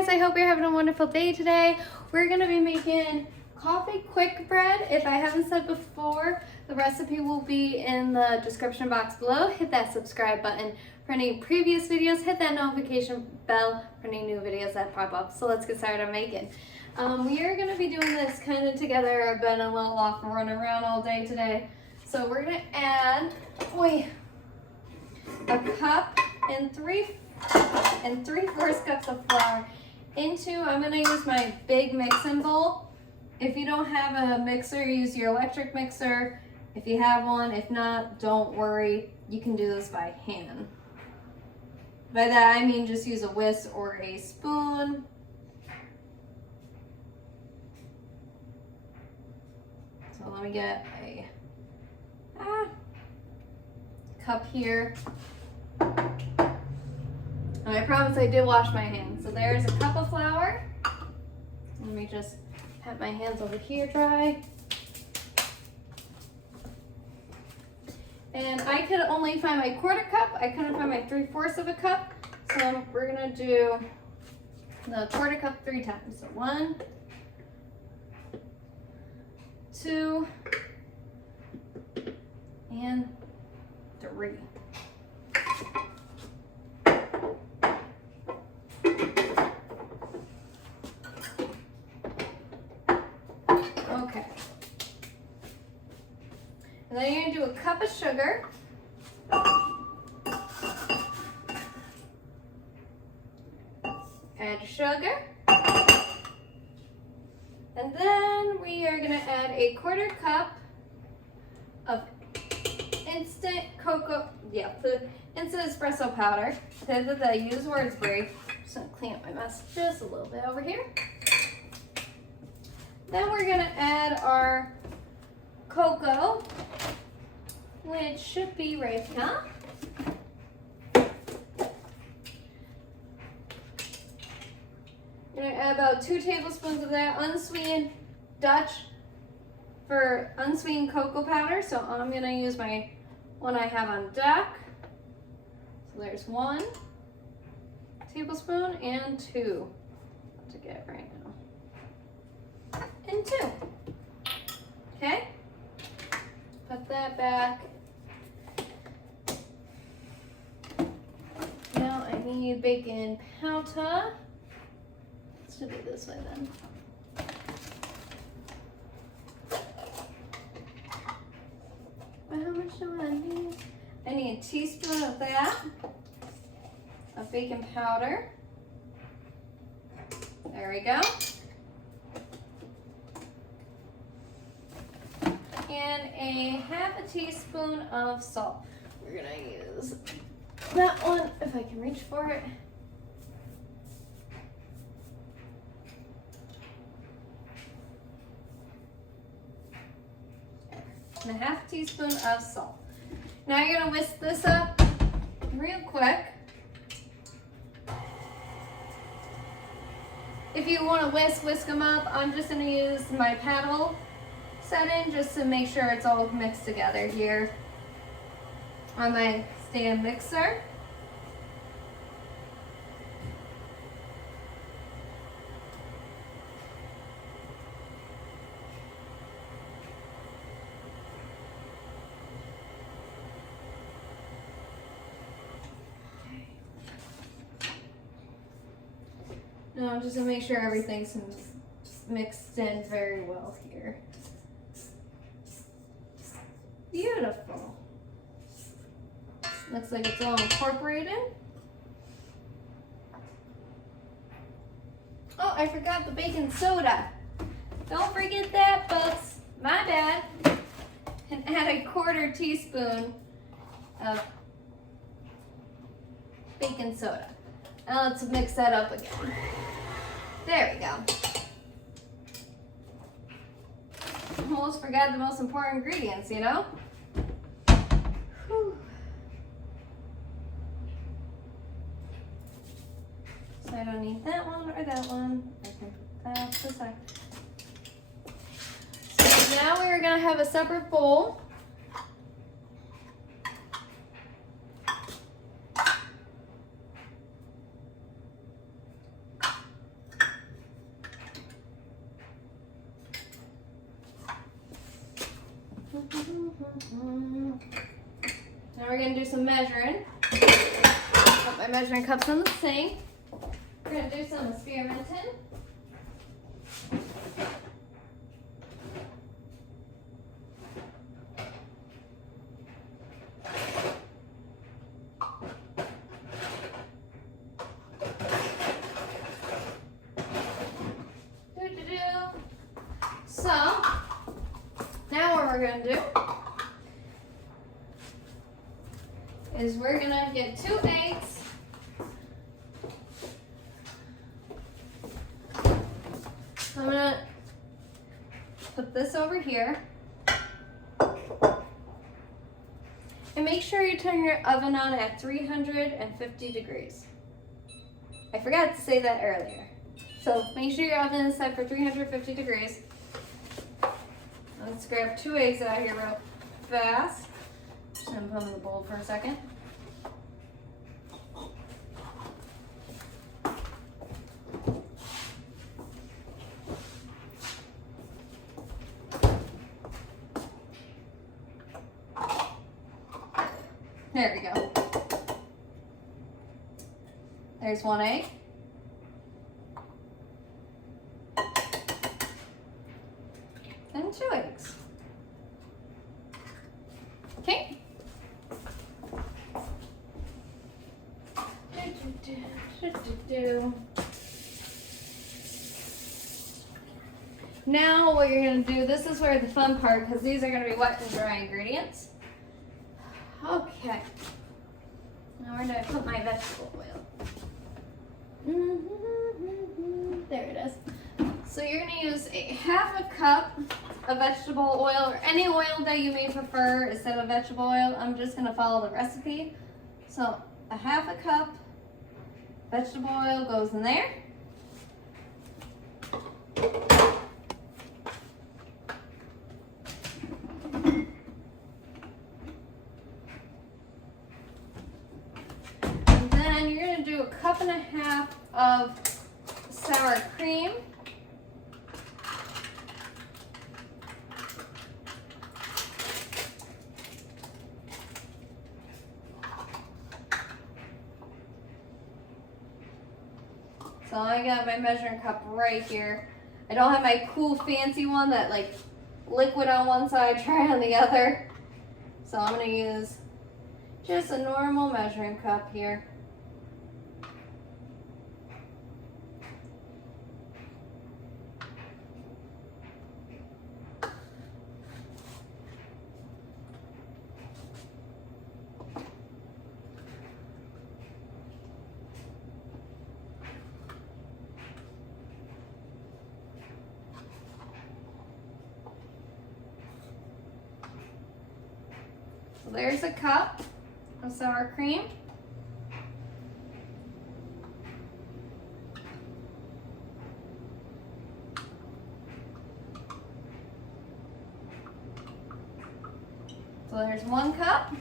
guys, I hope you're having a wonderful day today. We're gonna be making coffee quick bread. If I haven't said before, the recipe will be in the description box below. Hit that subscribe button for any previous videos. Hit that notification bell for any new videos that pop up. So let's get started on making. We are gonna be doing this kind of together. I've been a little off and running around all day today. So we're gonna add a cup and 3/4 cups of flour into, I'm gonna use my big mixing bowl. If you don't have a mixer, use your electric mixer. If you have one, if not, don't worry. You can do this by hand. By that I mean just use a whisk or a spoon. So let me get a cup here. And I promise I did wash my hands. So there's a cup of flour. Let me just have my hands over here dry. And I could only find my 1/4 cup. I couldn't find my 3/4 of a cup. So we're gonna do the 1/4 cup 3 times. So 1, 2, and 3. Okay. And then you're gonna do a cup of sugar. Add sugar. And then we are gonna add a 1/4 cup of instant the instant espresso powder. Says that I use Wordsbury. Just gonna clean up my mess just a little bit over here. Then we're gonna add our cocoa, which should be right here. I'm gonna add about 2 tablespoons of that unsweetened Dutch for unsweetened cocoa powder. So I'm gonna use my one I have on deck. So there's 1 tablespoon and 2 to get right now. And 2. Okay? Put that back. Now I need baking powder. Let's do it this way then. How much do I need? I need a teaspoon of that, of baking powder. There we go. And a 1/2 teaspoon of salt. We're gonna use that one if I can reach for it. And a 1/2 teaspoon of salt. Now you're gonna whisk this up real quick. If you want to whisk them up. I'm just gonna use my paddle setting just to make sure it's all mixed together here on my stand mixer. Now just to make sure everything's mixed in very well here. Beautiful. Looks like it's all incorporated. Oh, I forgot the baking soda. Don't forget that, folks. My bad. And add a 1/4 teaspoon of baking soda. Now let's mix that up again. There we go. Almost forgot the most important ingredients, you know? Whew. So I don't need that one or that one. I can put that to the side. So now we're gonna have a separate bowl. Now we're gonna do some measuring. Put my measuring cups in the sink. We're gonna do some experimenting. So, now what we're going to do is we're going to get 2 eggs. So I'm going to put this over here. And make sure you turn your oven on at 350 degrees. I forgot to say that earlier. So make sure your oven is set for 350 degrees. Let's grab 2 eggs out of here real fast. Just gonna put them in the bowl for a second. There we go. There's 1 egg. And 2 eggs. Okay. Now what you're going to do, this is where the fun part, because these are going to be wet and dry ingredients. Okay. Now where did I put my vegetable oil? There it is. So you're going to use half a cup of vegetable oil, or any oil that you may prefer instead of vegetable oil. I'm just going to follow the recipe. So a half a cup vegetable oil goes in there. And then you're going to do a cup and a half of sour cream. So I got my measuring cup right here. I don't have my cool fancy one that like liquid on one side, dry on the other. So I'm gonna use just a normal measuring cup here. So there's a cup of sour cream. So there's 1 cup.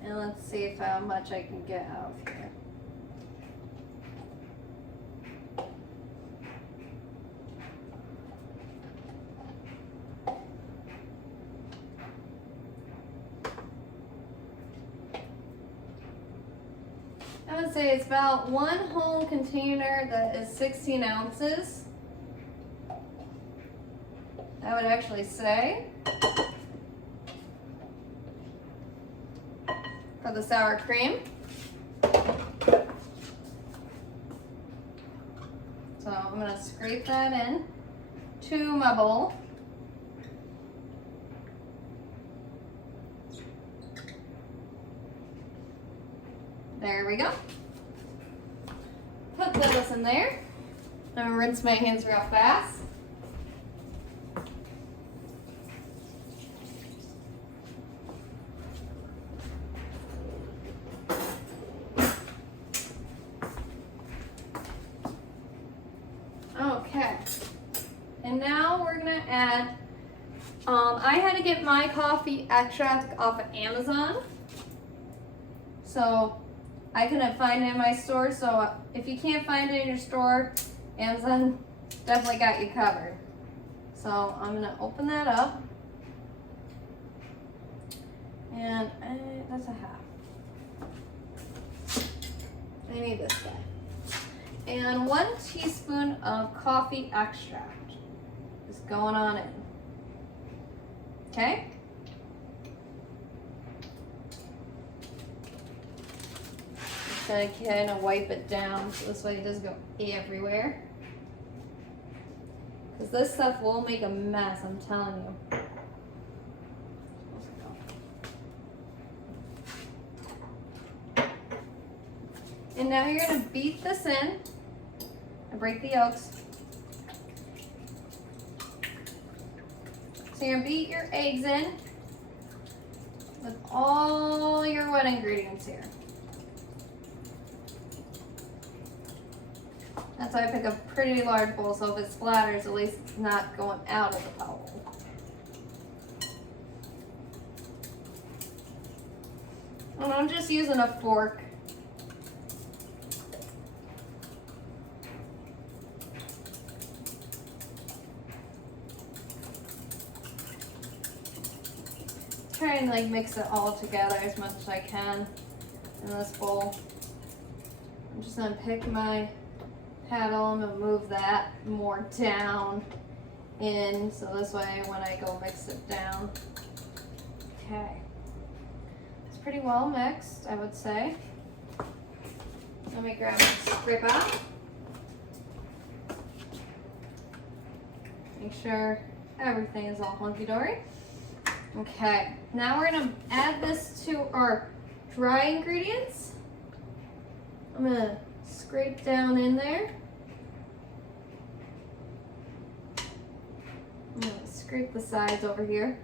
And let's see how much I can get out of here. I would say it's about 1 whole container that is 16 ounces. I would actually say. For the sour cream. So I'm going to scrape that in to my bowl. There we go. Put those in there. I'm going to rinse my hands real fast. gonna add, I had to get my coffee extract off of Amazon. So I couldn't find it in my store. So if you can't find it in your store, Amazon definitely got you covered. So I'm gonna open that up. And that's a half. I need this guy. And 1 teaspoon of coffee extract is going on in. Okay? Just gonna kind of wipe it down so this way it doesn't go everywhere. Because this stuff will make a mess, I'm telling you. And now you're gonna beat this in and break the yolks. So you're gonna beat your eggs in with all your wet ingredients here. That's why I pick a pretty large bowl, so if it splatters, at least it's not going out of the bowl. And I'm just using a fork. Try and like mix it all together as much as I can in this bowl. I'm just gonna pick my paddle, I'm gonna move that more down in, so this way when I go mix it down. Okay. It's pretty well mixed, I would say. Let me grab my scraper. Make sure everything is all hunky-dory. Okay, now we're gonna add this to our dry ingredients. I'm gonna scrape down in there. I'm gonna scrape the sides over here.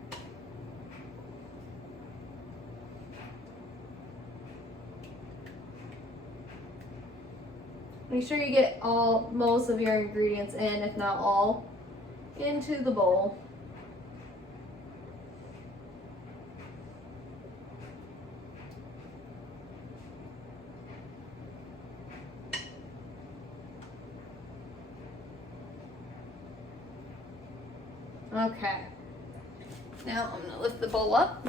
Make sure you get most of your ingredients in, if not all, into the bowl. Okay, now I'm gonna lift the bowl up.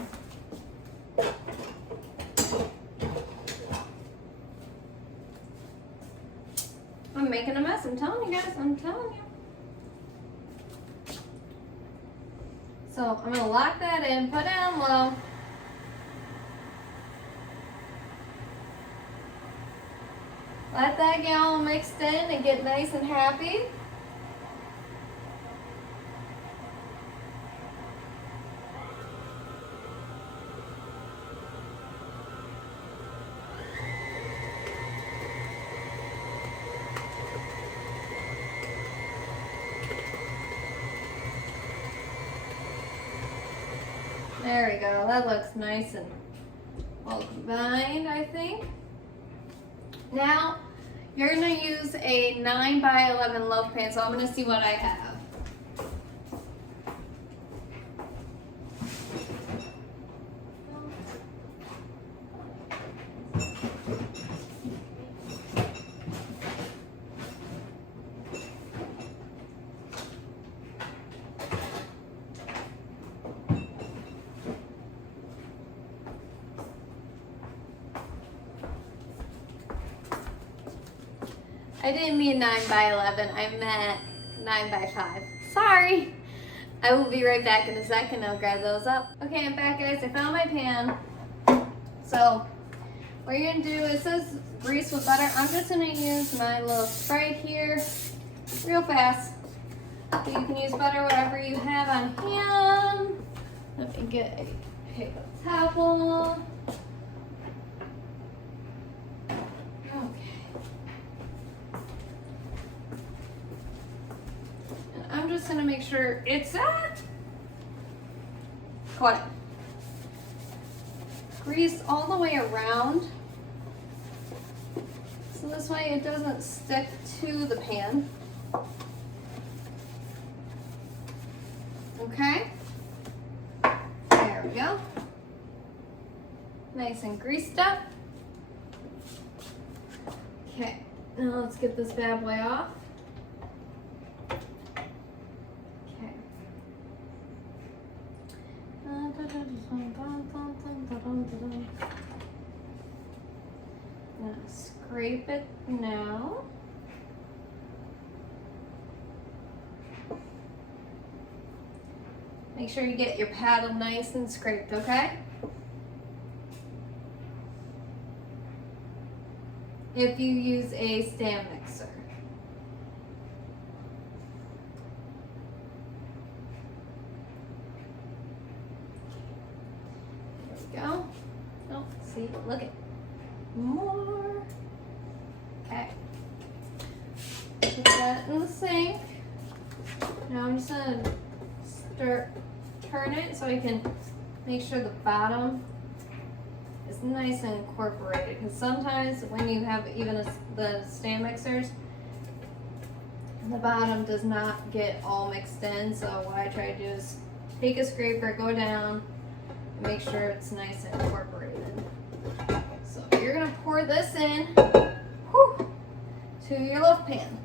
I'm making a mess, I'm telling you guys, I'm telling you. So I'm gonna lock that in, put it on low. Let that get all mixed in and get nice and happy. There we go, that looks nice and well combined, I think. Now, you're gonna use a 9x11 loaf pan, so I'm gonna see what I have. I didn't mean 9x11, I meant 9x5. Sorry! I will be right back in a second, I'll grab those up. Okay, I'm back guys, I found my pan. So, what you're gonna do, it says grease with butter. I'm just gonna use my little Sprite here, real fast. So you can use butter, whatever you have on hand. Let me get a paper towel. I'm just gonna make sure it's greased all the way around, so this way it doesn't stick to the pan. Okay, there we go. Nice and greased up. Okay, now let's get this bad boy off. Okay. I'm gonna scrape it now. Make sure you get your paddle nice and scraped, okay? If you use a stand mixer. There we go. Oh, see, look at more. Okay. Put that in the sink. Now I'm just gonna turn it so I can make sure the bottom is nice and incorporated, because sometimes when you have even the stand mixers, the bottom does not get all mixed in. So what I try to do is take a scraper, go down, and make sure it's nice and incorporated. So you're gonna pour this in to your loaf pan.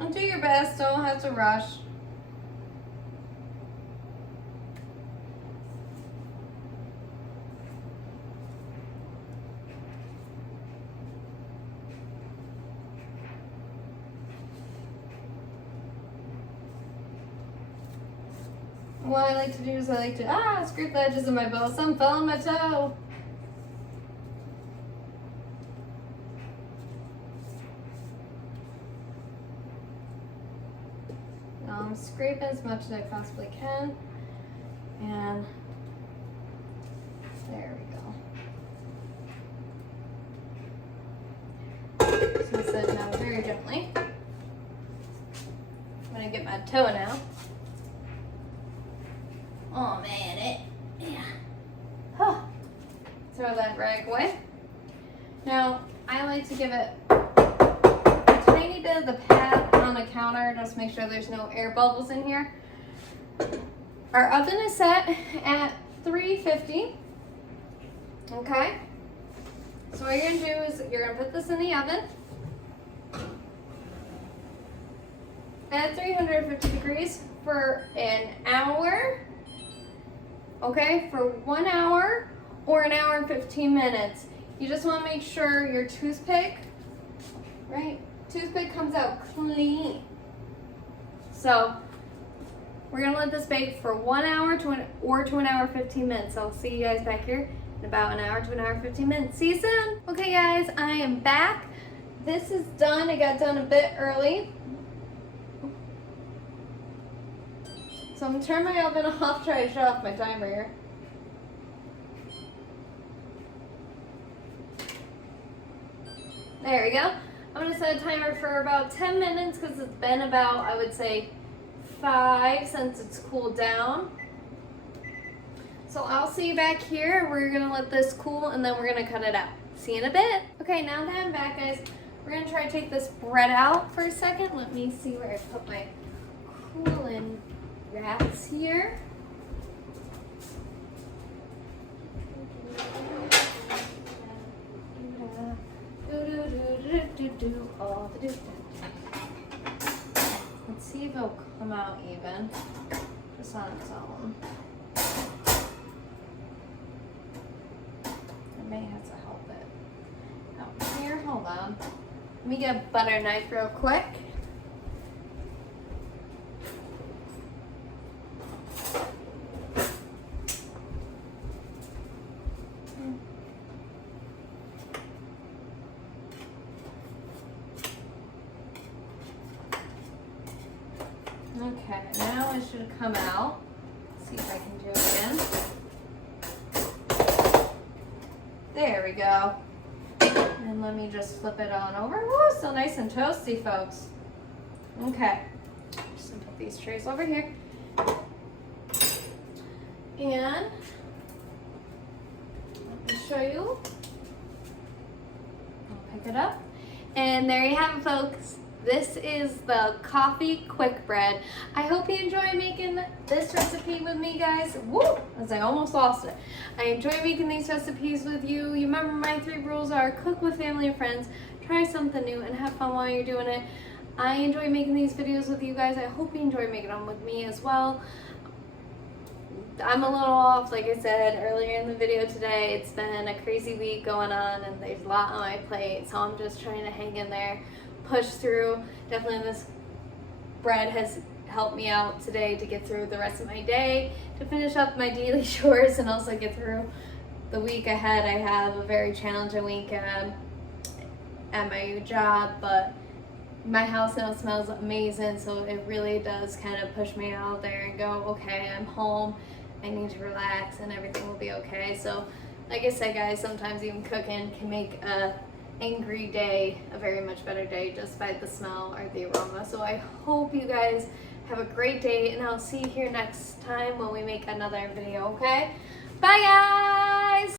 And do your best, don't have to rush. What I like to do is I like to scrape the edges of my bowl. Some fell on my toe. Scrape as much as I possibly can, and there we go. So set it down very gently. I'm gonna get my toe now. Oh man, throw that rag away. Now I like to give it a tiny bit of the pad on the counter, just make sure there's no air bubbles in here. Our oven is set at 350. Okay, so what you're gonna do is you're gonna put this in the oven at 350 degrees for an hour. Okay, for 1 hour or an hour and 15 minutes. You just want to make sure your toothpick comes out clean. So we're gonna let this bake for 1 hour to an hour 15 minutes. So I'll see you guys back here in about an hour to an hour 15 minutes. See you soon. Okay guys, I am back. This is done. It got done a bit early. So I'm gonna turn my oven off, try to shut off my timer here. There we go. I'm gonna set a timer for about 10 minutes because it's been about, I would say, 5 since it's cooled down. So I'll see you back here. We're gonna let this cool and then we're gonna cut it out. See you in a bit. Okay, now that I'm back, guys, we're gonna try to take this bread out for a second. Let me see where I put my cooling wraps here. Let's see if it'll come out even, just on its own. I may have to help it out here. Hold on. Let me get a butter knife real quick. Okay, now it should come out. Let's see if I can do it again. There we go. And let me just flip it on over. Woo, still nice and toasty, folks. Okay, just gonna put these trays over here. And let me show you. I'll pick it up. And there you have it, folks. This is the coffee quick bread. I hope you enjoy making this recipe with me, guys. Woo! As I almost lost it. I enjoy making these recipes with you. You remember my 3 rules are cook with family and friends, try something new, and have fun while you're doing it. I enjoy making these videos with you guys. I hope you enjoy making them with me as well. I'm a little off, like I said earlier in the video today. It's been a crazy week going on and there's a lot on my plate, so I'm just trying to hang in there, push through. Definitely this bread has helped me out today to get through the rest of my day, to finish up my daily chores and also get through the week ahead. I have a very challenging week at my new job, but my house now smells amazing, so it really does kind of push me out there and go, okay, I'm home, I need to relax and everything will be okay. So like I said, guys, sometimes even cooking can make a angry day a very much better day just by the smell or the aroma. So I hope you guys have a great day, and I'll see you here next time when we make another video, okay? Bye, guys!